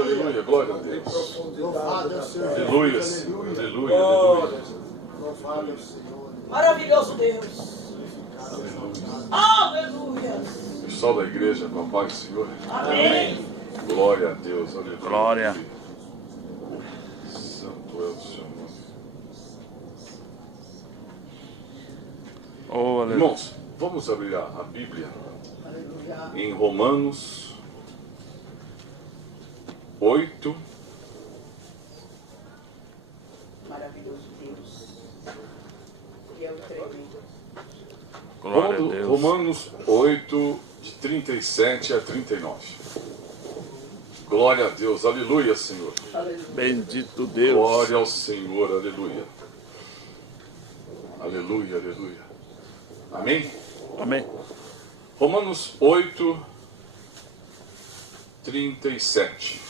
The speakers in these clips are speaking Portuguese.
Aleluia, glória a Deus. Aleluia, Senhor. Aleluia, aleluia. Maravilhoso Deus. Aleluia. Pessoal da igreja, com a paz do Senhor. Amém. Glória a Deus, aleluia. Glória. Santo é o Senhor. Oh, aleluia. Irmãos, vamos abrir a Bíblia em Romanos 8. Maravilhoso Deus. Fiel e tremendo. Glória a Deus. Romanos 8, de 37 a 39. Glória a Deus, aleluia, Senhor. Bendito Deus. Glória ao Senhor, aleluia. Aleluia, aleluia. Amém? Amém. Romanos 8, 37.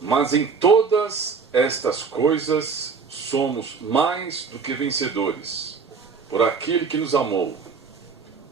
Mas em todas estas coisas somos mais do que vencedores, por aquele que nos amou.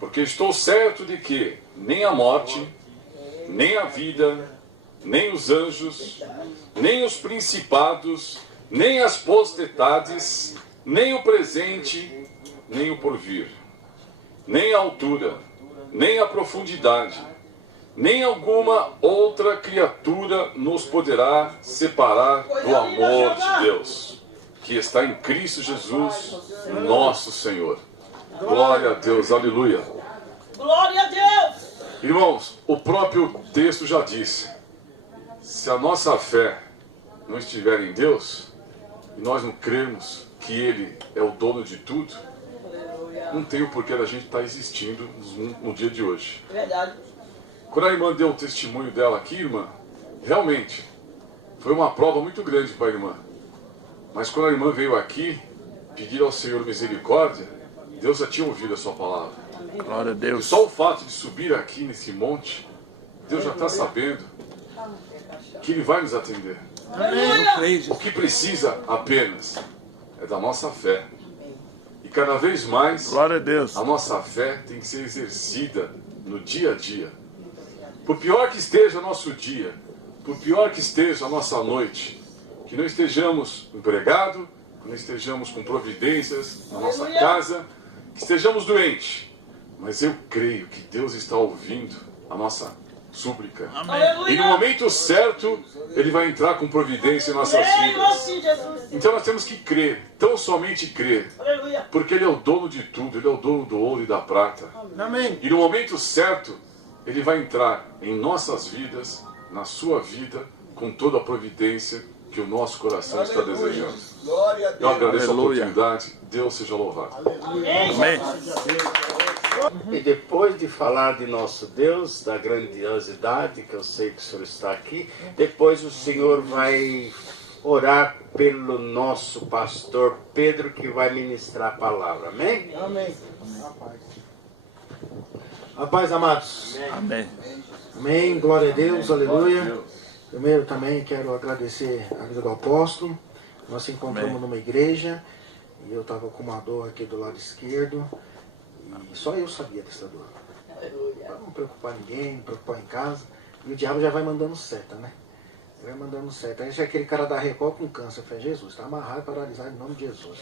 Porque estou certo de que nem a morte, nem a vida, nem os anjos, nem os principados, nem as potestades, nem o presente, nem o porvir, nem a altura, nem a profundidade, nem alguma outra criatura nos poderá separar do amor de Deus, que está em Cristo Jesus, nosso Senhor. Glória a Deus, aleluia. Glória a Deus. Irmãos, o próprio texto já disse: se a nossa fé não estiver em Deus, e nós não cremos que Ele é o dono de tudo, não tem o porquê da gente estar existindo no dia de hoje. Verdade. Quando a irmã deu o testemunho dela aqui, irmã, realmente foi uma prova muito grande para a irmã. Mas quando a irmã veio aqui pedir ao Senhor misericórdia, Deus já tinha ouvido a sua palavra. Glória a E Deus. só o fato de subir aqui nesse monte, Deus já está sabendo que Ele vai nos atender. O que precisa apenas é da nossa fé. E cada vez mais, Glória a Deus. a nossa fé tem que ser exercida no dia a dia. Por pior que esteja o nosso dia, por pior que esteja a nossa noite, que não estejamos empregados, que não estejamos com providências na nossa casa, que estejamos doentes, mas eu creio que Deus está ouvindo a nossa súplica. Amém. E no momento certo, Ele vai entrar com providência em nossas vidas. Jesus. Então nós temos que crer, tão somente crer, Aleluia. porque Ele é o dono de tudo, Ele é o dono do ouro e da prata. Amém. E no momento certo, Ele vai entrar em nossas vidas, na sua vida, com toda a providência que o nosso coração está desejando. Glória a Deus. Eu agradeço a Aleluia. oportunidade, Deus seja louvado. Amém. E depois de falar de nosso Deus, da grandiosidade, que eu sei que o Senhor está aqui, depois o Senhor vai orar pelo nosso pastor Pedro, que vai ministrar a palavra. Amém? Amém. A paz, amados. Amém. Amém. Glória a Deus. Aleluia. Primeiro também quero agradecer a vida do apóstolo. Nós se encontramos Amém. numa igreja e eu estava com uma dor aqui do lado esquerdo e só eu sabia dessa dor. Para não preocupar ninguém, não preocupar em casa. E o diabo já vai mandando seta, né? Ele vai mandando seta. Aí é aquele cara da Record com câncer. Eu falei, Jesus, está amarrado e paralisado em nome de Jesus.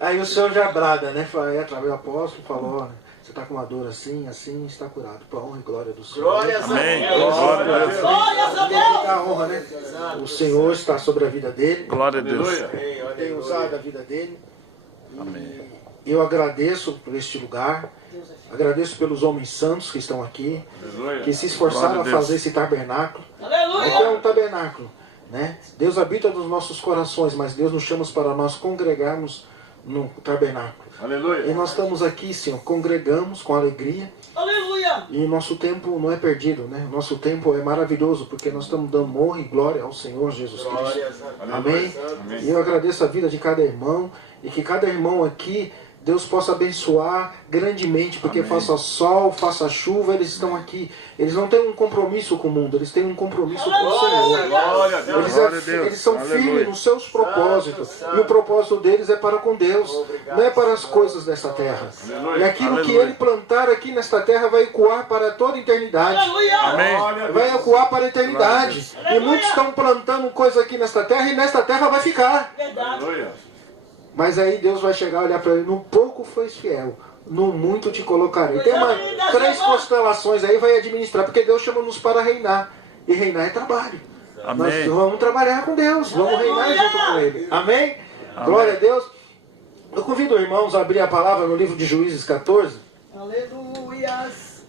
Aí o Senhor já brada, né? Através do apóstolo, falou, olha, você está com uma dor assim, assim, está curado. Para a honra e glória do Senhor. Glória a Amém. Deus. Glória a Deus. Glórias a Deus. Fica a honra, né? O Senhor está sobre a vida dele. Glória a Deus. Tem usado a vida dele. Amém. Eu agradeço por este lugar. Agradeço pelos homens santos que estão aqui, que se esforçaram Glória a a Deus. fazer esse tabernáculo. Aqui é Aleluia. um tabernáculo, né? Deus habita nos nossos corações, mas Deus nos chama para nós congregarmos no tabernáculo. Aleluia. E nós estamos aqui, Senhor, congregamos com alegria. Aleluia. E nosso tempo não é perdido, né? Nosso tempo é maravilhoso, porque nós estamos dando honra e glória ao Senhor Jesus Cristo. Amém? E eu agradeço a vida de cada irmão, e que cada irmão aqui Deus possa abençoar grandemente, porque Amém. faça sol, faça chuva, eles estão aqui. Eles não têm um compromisso com o mundo, eles têm um compromisso com o Senhor. Glória a Deus. Eles, Glória a Deus. eles são Aleluia. firmes nos seus propósitos. E o propósito deles é para com Deus, não é para as coisas desta terra. Aleluia. E aquilo que Aleluia. ele plantar aqui nesta terra vai ecoar para toda a eternidade. Aleluia. Amém. Vai ecoar para a eternidade. E muitos estão plantando coisa aqui nesta terra e nesta terra vai ficar. Verdade. Aleluia. Mas aí Deus vai chegar e olhar para ele: no pouco fois fiel, no muito te colocarei. Tem três constelações aí, vai administrar, porque Deus chama-nos para reinar. E reinar é trabalho. Amém. Nós vamos trabalhar com Deus, vamos reinar junto com Ele. Amém? Glória a Deus. Eu convido os irmãos a abrir a palavra no livro de Juízes 14. Aleluias.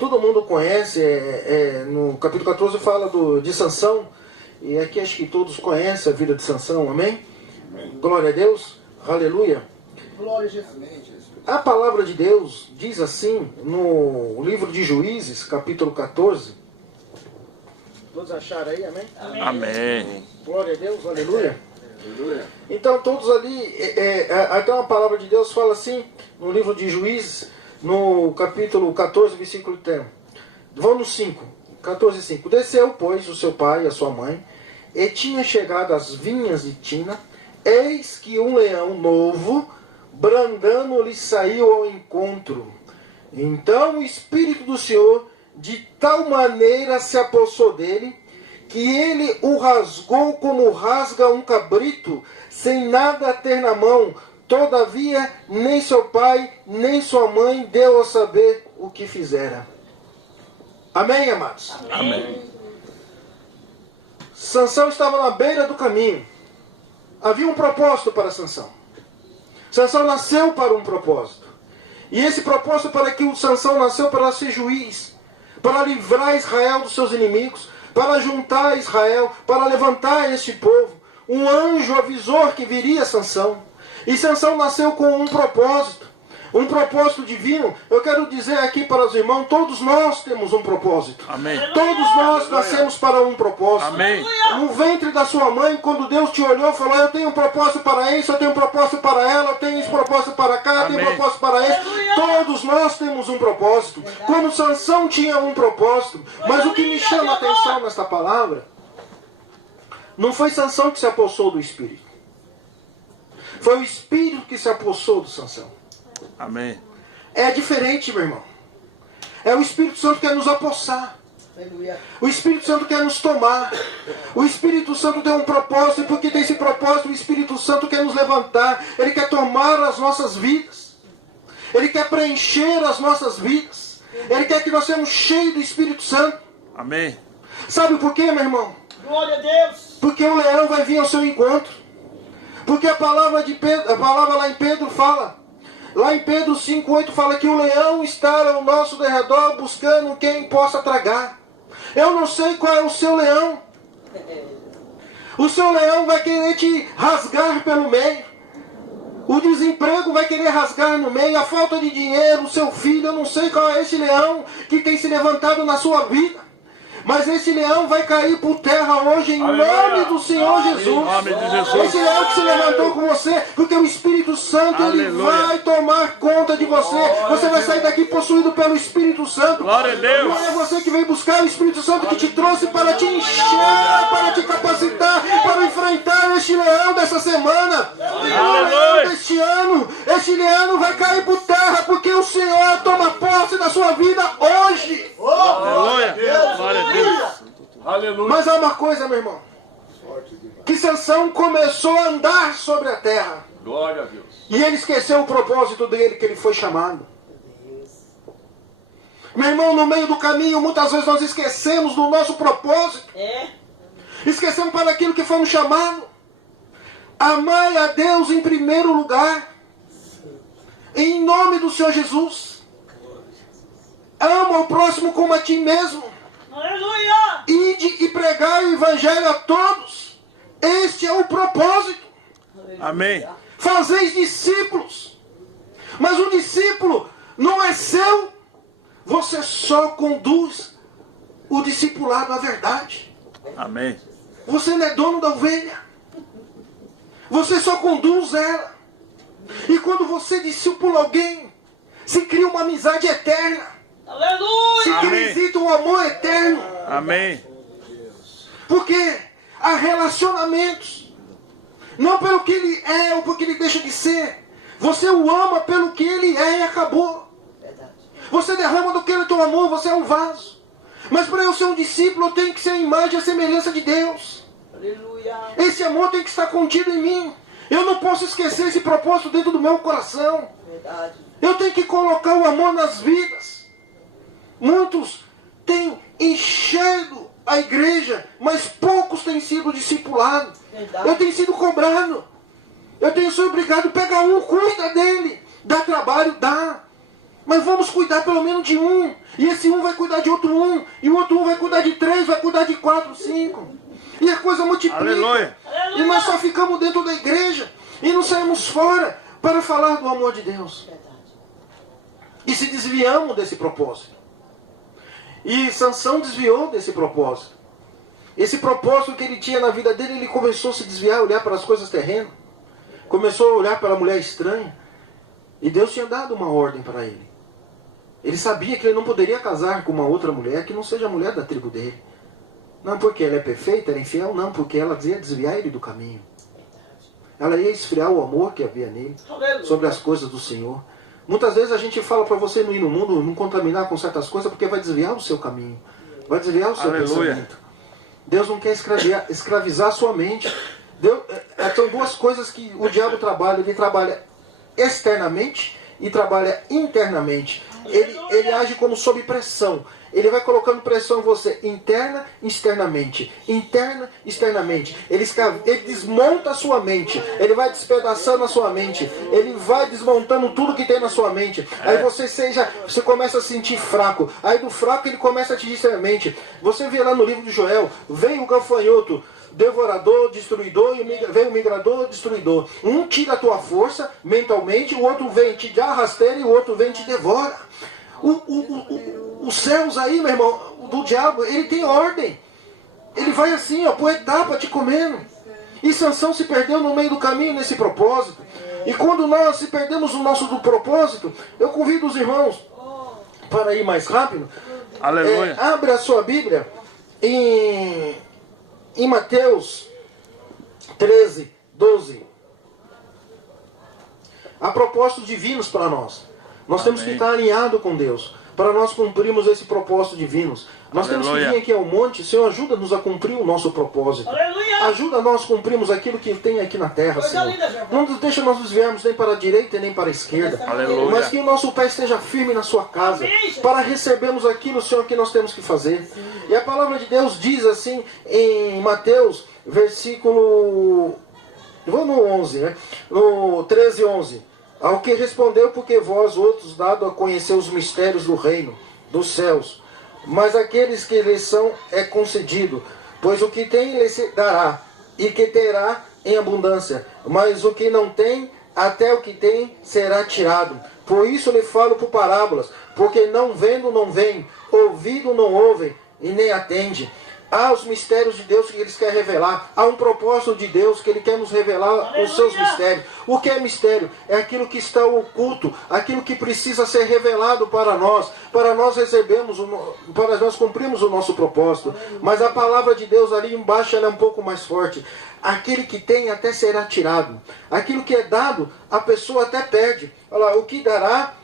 Todo mundo conhece, no capítulo 14 fala de Sansão. E aqui acho que todos conhecem a vida de Sansão, amém? Glória a Deus, aleluia. Glória a Jesus. A palavra de Deus diz assim, no livro de Juízes, capítulo 14. Todos acharam aí, amém? Amém. Glória a Deus, aleluia. Então todos ali, até uma palavra de Deus fala assim, no livro de Juízes, no capítulo 14, versículo 10. Vamos no 5, 14, 5. Desceu, pois, o seu pai e a sua mãe, e tinha chegado às vinhas de Tina, eis que um leão novo, brandando, lhe saiu ao encontro. Então o Espírito do Senhor de tal maneira se apossou dele, que ele o rasgou como rasga um cabrito, sem nada ter na mão. Todavia, nem seu pai, nem sua mãe deu a saber o que fizera. Amém, amados? Amém. Sansão estava na beira do caminho. Havia um propósito para Sansão. Sansão nasceu para um propósito. E esse propósito para que o Sansão nasceu para ser juiz, para livrar Israel dos seus inimigos, para juntar Israel, para levantar este povo. Um anjo avisou que viria Sansão. E Sansão nasceu com um propósito divino. Eu quero dizer aqui para os irmãos, todos nós temos um propósito. Amém. Todos nós nascemos para um propósito. Amém. No ventre da sua mãe, quando Deus te olhou, falou: eu tenho um propósito para isso, eu tenho um propósito para ela, eu tenho esse propósito para cá, eu tenho um Amém. propósito para esse. Todos nós temos um propósito. Quando Sansão tinha um propósito, mas o que me chama a atenção nesta palavra, não foi Sansão que se apossou do Espírito. Foi o Espírito que se apossou do Sansão. Amém. É diferente, meu irmão. É o Espírito Santo que quer nos apossar. Aleluia. O Espírito Santo quer nos tomar. O Espírito Santo tem um propósito, e porque tem esse propósito, o Espírito Santo quer nos levantar. Ele quer tomar as nossas vidas. Ele quer preencher as nossas vidas. Ele quer que nós sejamos cheios do Espírito Santo. Amém. Sabe por quê, meu irmão? Glória a Deus. Porque o leão vai vir ao seu encontro. Porque a palavra lá em Pedro fala, lá em Pedro 5,8 fala que o leão está ao nosso derredor buscando quem possa tragar. Eu não sei qual é o seu leão. O seu leão vai querer te rasgar pelo meio. O desemprego vai querer rasgar no meio. A falta de dinheiro, o seu filho, eu não sei qual é esse leão que tem se levantado na sua vida. Mas esse leão vai cair por terra hoje em nome do Senhor Jesus. Em nome de Jesus. Esse leão que se levantou com você, porque o Espírito Santo ele Aleluia. vai tomar conta de você. Você vai sair daqui possuído pelo Espírito Santo. Glória a Deus. Não é você que veio buscar o Espírito Santo que te trouxe para te encher, para te capacitar, para enfrentar este leão dessa semana. O leão deste ano, este leão vai cair por terra, porque o Senhor toma posse da sua vida hoje. Aleluia. Glória a Deus. Aleluia. Mas há uma coisa, meu irmão, que Sansão começou a andar sobre a terra. Glória a Deus. E ele esqueceu o propósito dele, que ele foi chamado. Meu irmão, no meio do caminho, muitas vezes nós esquecemos do nosso propósito. Esquecemos para aquilo que fomos chamados. Amai a Deus em primeiro lugar. Em nome do Senhor Jesus. Ama o próximo como a ti mesmo. Aleluia. Ide e pregai o evangelho a todos. Este é o propósito. Amém. Fazeis discípulos. Mas um discípulo não é seu. Você só conduz o discipulado à verdade. E quando você discipula alguém, se cria uma amizade eterna. Aleluia. Se Amém. cria um amor eterno. Amém. Porque há relacionamentos. Não pelo que ele é ou porque ele deixa de ser. Você o ama pelo que ele é e acabou. Você derrama do que ele teu amor, você é um vaso. Mas para eu ser um discípulo, eu tenho que ser a imagem e a semelhança de Deus. Aleluia. Esse amor tem que estar contido em mim. Eu não posso esquecer esse propósito dentro do meu coração. Verdade. Eu tenho que colocar o amor nas vidas. Muitos têm enchendo a igreja, mas poucos têm sido discipulados. Verdade. Eu tenho sido cobrado. Eu tenho sido obrigado a pegar um, cuida dele. Dá trabalho, dá. Mas vamos cuidar pelo menos de um. E esse um vai cuidar de outro um. E o outro um vai cuidar de 3, vai cuidar de 4, 5. E a coisa multiplica. Aleluia. E nós só ficamos dentro da igreja. E não saímos fora para falar do amor de Deus. E se desviamos desse propósito. E Sansão desviou desse propósito. Esse propósito que ele tinha na vida dele, ele começou a se desviar, olhar para as coisas terrenas. Começou a olhar para a mulher estranha. E Deus tinha dado uma ordem para ele. Ele sabia que ele não poderia casar com uma outra mulher que não seja a mulher da tribo dele. Não porque ela é perfeita, ela é infiel, não, porque ela ia desviar ele do caminho. Ela ia esfriar o amor que havia nele sobre as coisas do Senhor. Muitas vezes a gente fala para você não ir no mundo, não contaminar com certas coisas, porque vai desviar o seu caminho. Vai desviar o seu pensamento. Deus não quer escravizar a sua mente. São duas coisas que o diabo trabalha. Ele trabalha externamente e trabalha internamente. Ele age como sob pressão. Ele vai colocando pressão em você, interna e externamente. Interna e externamente. Ele desmonta a sua mente. Ele vai despedaçando a sua mente. Ele vai desmontando tudo que tem na sua mente. Aí você começa a se sentir fraco. Aí do fraco ele começa a atingir sua mente. Você vê lá no livro de Joel, vem o gafanhoto, devorador, destruidor, e vem o migrador, destruidor. Um tira a tua força mentalmente, o outro vem te dá rasteira e o outro vem te devora. Os céus aí, meu irmão, do diabo, ele tem ordem. Ele vai assim, ó, por etapa, te comendo. E Sansão se perdeu no meio do caminho nesse propósito. E quando nós se perdemos o nosso do propósito, eu convido os irmãos para ir mais rápido. Aleluia. Abre a sua Bíblia em Mateus 13, 12. Há propósitos divinos para nós. Nós temos que estar alinhados com Deus para nós cumprirmos esse propósito divino. Nós temos que vir aqui ao monte. Senhor, ajuda-nos a cumprir o nosso propósito. Aleluia. Ajuda nós a cumprirmos aquilo que tem aqui na terra, Senhor. Não nos deixa nós desviarmos nem para a direita nem para a esquerda. Aleluia. Mas que o nosso pé esteja firme na sua casa para recebermos aquilo, Senhor, que nós temos que fazer. E a palavra de Deus diz assim em Mateus, versículo... Vou no 11, né? No 13, 11. Ao que respondeu, porque vós outros dado a conhecer os mistérios do reino dos céus, mas aqueles que lhes são é concedido, pois o que tem lhe se dará, e que terá em abundância, mas o que não tem, até o que tem será tirado. Por isso lhe falo por parábolas, porque não vendo não veem, ouvindo não ouvem, e nem atende. Há os mistérios de Deus que Ele quer revelar. Há um propósito de Deus que Ele quer nos revelar. Aleluia. Os seus mistérios. O que é mistério? É aquilo que está oculto, aquilo que precisa ser revelado para nós para nós cumprirmos o nosso propósito. Aleluia. Mas a palavra de Deus ali embaixo ela é um pouco mais forte. Aquele que tem até será tirado. Aquilo que é dado, a pessoa até perde. Olha lá, o que dará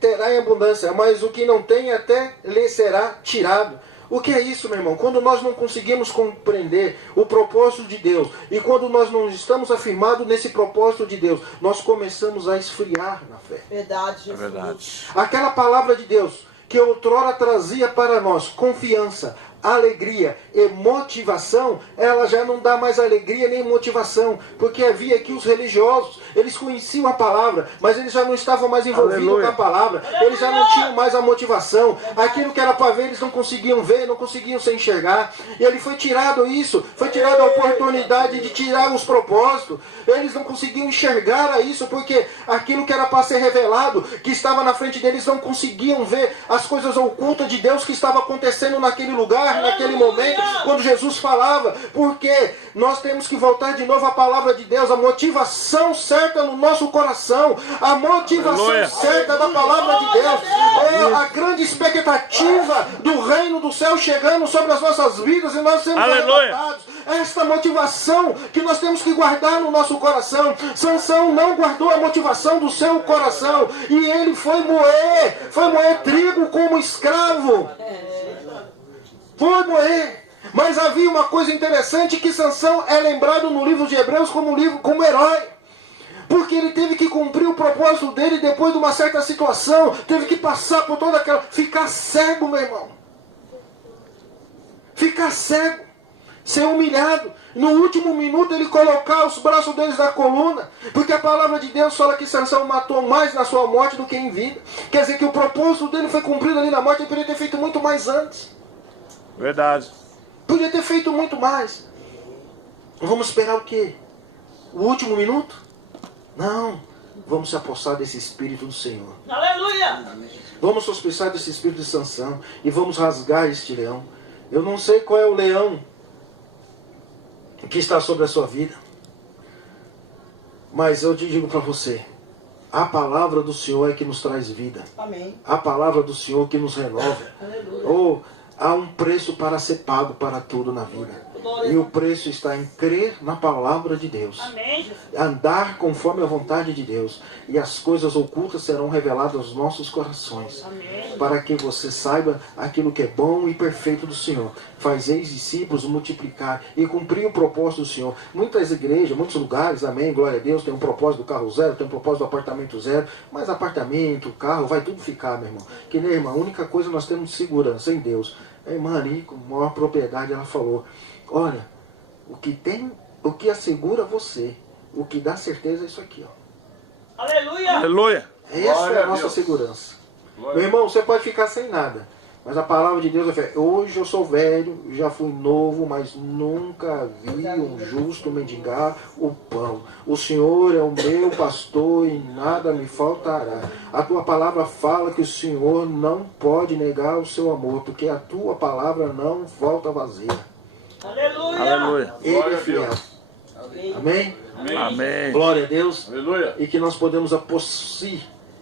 terá em abundância, mas o que não tem até lhe será tirado. O que é isso, meu irmão? Quando nós não conseguimos compreender o propósito de Deus e quando nós não estamos afirmados nesse propósito de Deus, nós começamos a esfriar na fé. Verdade, Jesus. É verdade. Aquela palavra de Deus que outrora trazia para nós confiança, alegria e motivação, ela já não dá mais alegria nem motivação, porque havia aqui os religiosos, eles conheciam a palavra, mas eles já não estavam mais envolvidos Aleluia. com a palavra, eles já não tinham mais a motivação, aquilo que era para ver eles não conseguiam ver, não conseguiam se enxergar, e ele foi tirado isso, foi tirada a oportunidade de tirar os propósitos, eles não conseguiam enxergar isso, porque aquilo que era para ser revelado, que estava na frente deles, não conseguiam ver as coisas ocultas de Deus que estava acontecendo naquele lugar, carne naquele momento, quando Jesus falava, porque nós temos que voltar de novo à palavra de Deus, a motivação certa no nosso coração, a motivação Aleluia. certa da palavra de Deus, é a grande expectativa do reino do céu chegando sobre as nossas vidas e nós sermos Aleluia. arrebatados. Esta motivação que nós temos que guardar no nosso coração. Sansão não guardou a motivação do seu coração e ele foi moer trigo como escravo. Foi moer. Mas havia uma coisa interessante, que Sansão é lembrado no livro de Hebreus como herói. Porque ele teve que cumprir o propósito dele depois de uma certa situação. Teve que passar por toda aquela... Ficar cego, meu irmão. Ficar cego. Ser humilhado. No último minuto ele colocar os braços deles na coluna. Porque a palavra de Deus fala que Sansão matou mais na sua morte do que em vida. Quer dizer que o propósito dele foi cumprido ali na morte. Ele poderia ter feito muito mais antes. Verdade. Podia ter feito muito mais. Vamos esperar o quê? O último minuto? Não. Vamos se apossar desse Espírito do Senhor. Aleluia. Vamos sospechar desse Espírito de Sansão. E vamos rasgar este leão. Eu não sei qual é o leão que está sobre a sua vida. Mas eu te digo para você. A palavra do Senhor é que nos traz vida. Amém. A palavra do Senhor que nos renova. Aleluia. Há um preço para ser pago para tudo na vida. E o preço está em crer na palavra de Deus. Amém, Jesus. Andar conforme a vontade de Deus. E as coisas ocultas serão reveladas aos nossos corações. Amém. Para que você saiba aquilo que é bom e perfeito do Senhor. Fazeis discípulos multiplicar e cumprir o propósito do Senhor. Muitas igrejas, muitos lugares, amém, glória a Deus, tem um propósito do carro zero, tem um propósito do apartamento zero. Mas apartamento, carro, vai tudo ficar, meu irmão. Que nem irmã, a única coisa nós temos de segurança em Deus. A irmã ali, com maior propriedade, ela falou: olha, o que assegura você, o que dá certeza é isso aqui, ó. Aleluia. Aleluia. Essa Glória é a a nossa Deus. segurança. Glória. Meu irmão, você pode ficar sem nada, mas a palavra de Deus é fé. Hoje eu sou velho, já fui novo, mas nunca vi um justo mendigar o pão. O Senhor é o meu pastor e nada me faltará. A tua palavra fala que o Senhor não pode negar o seu amor, porque a tua palavra não volta vazia. Aleluia. Aleluia. Ele Glória é a fiel. Deus. Amém? Amém. Amém. Glória a Deus. Aleluia. E que nós podemos apossar.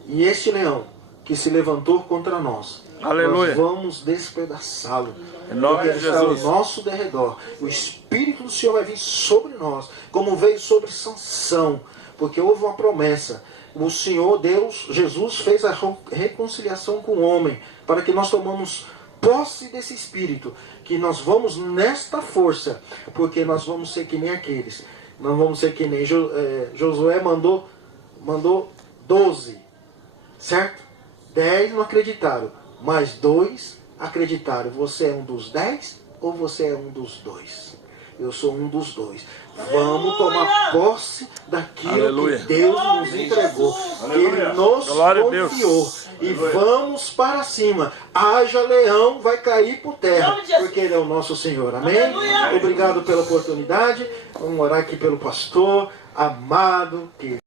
E este leão que se levantou contra nós, Aleluia. nós vamos despedaçá-lo. Em nome Porque de ele está ao Jesus. nosso derredor. O Espírito do Senhor vai vir sobre nós, como veio sobre Sansão. Porque houve uma promessa. O Senhor, Deus, Jesus fez a reconciliação com o homem, para que nós tomamos posse desse Espírito, que nós vamos nesta força, porque nós vamos ser que nem aqueles. Nós vamos ser que nem Josué mandou 12, certo? 10 não acreditaram, mas 2 acreditaram. Você é um dos 10 ou você é um dos 2? Eu sou um dos 2. Vamos tomar posse daquilo Aleluia. que Deus nos entregou, que Ele nos Glória a Deus. confiou. E vamos para cima. Haja leão, vai cair por terra, Nome de Jesus. porque Ele é o nosso Senhor. Amém? Aleluia. Obrigado pela oportunidade. Vamos orar aqui pelo pastor amado, que